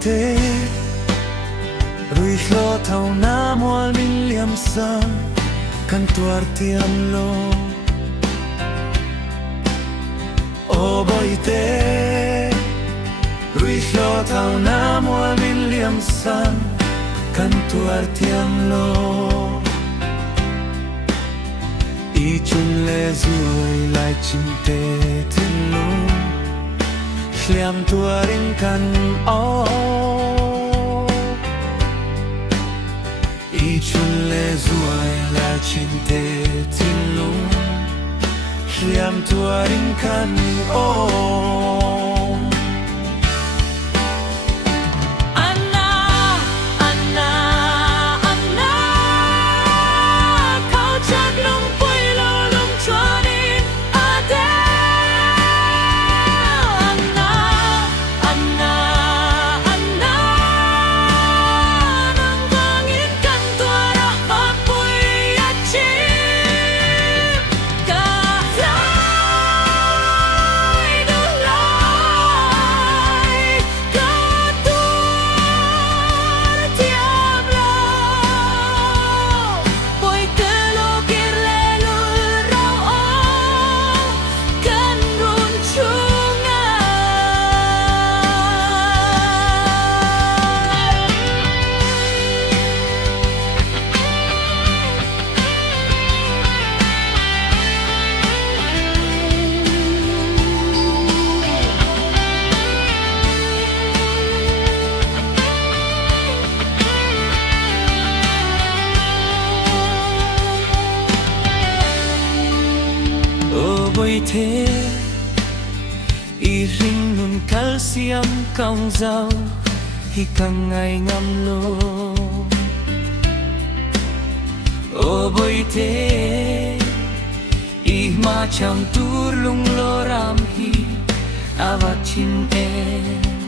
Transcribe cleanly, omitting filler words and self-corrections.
te Ruich lo thau na mual min liam sang Kan tuar tiam lo O boy te Ruich lo thau na mual min liam sang Kan tuar tiam lo I chun le zuai lai chin te tin lu Liam tuarin kan o I chun le zuai lai chin te tin lu Liam tuarin kan o Bồi thế I ring nun calcium cong dao Hi càng ngày ngâm lô O bồi thế I ma chang tur lung lo ram hi Avat chin e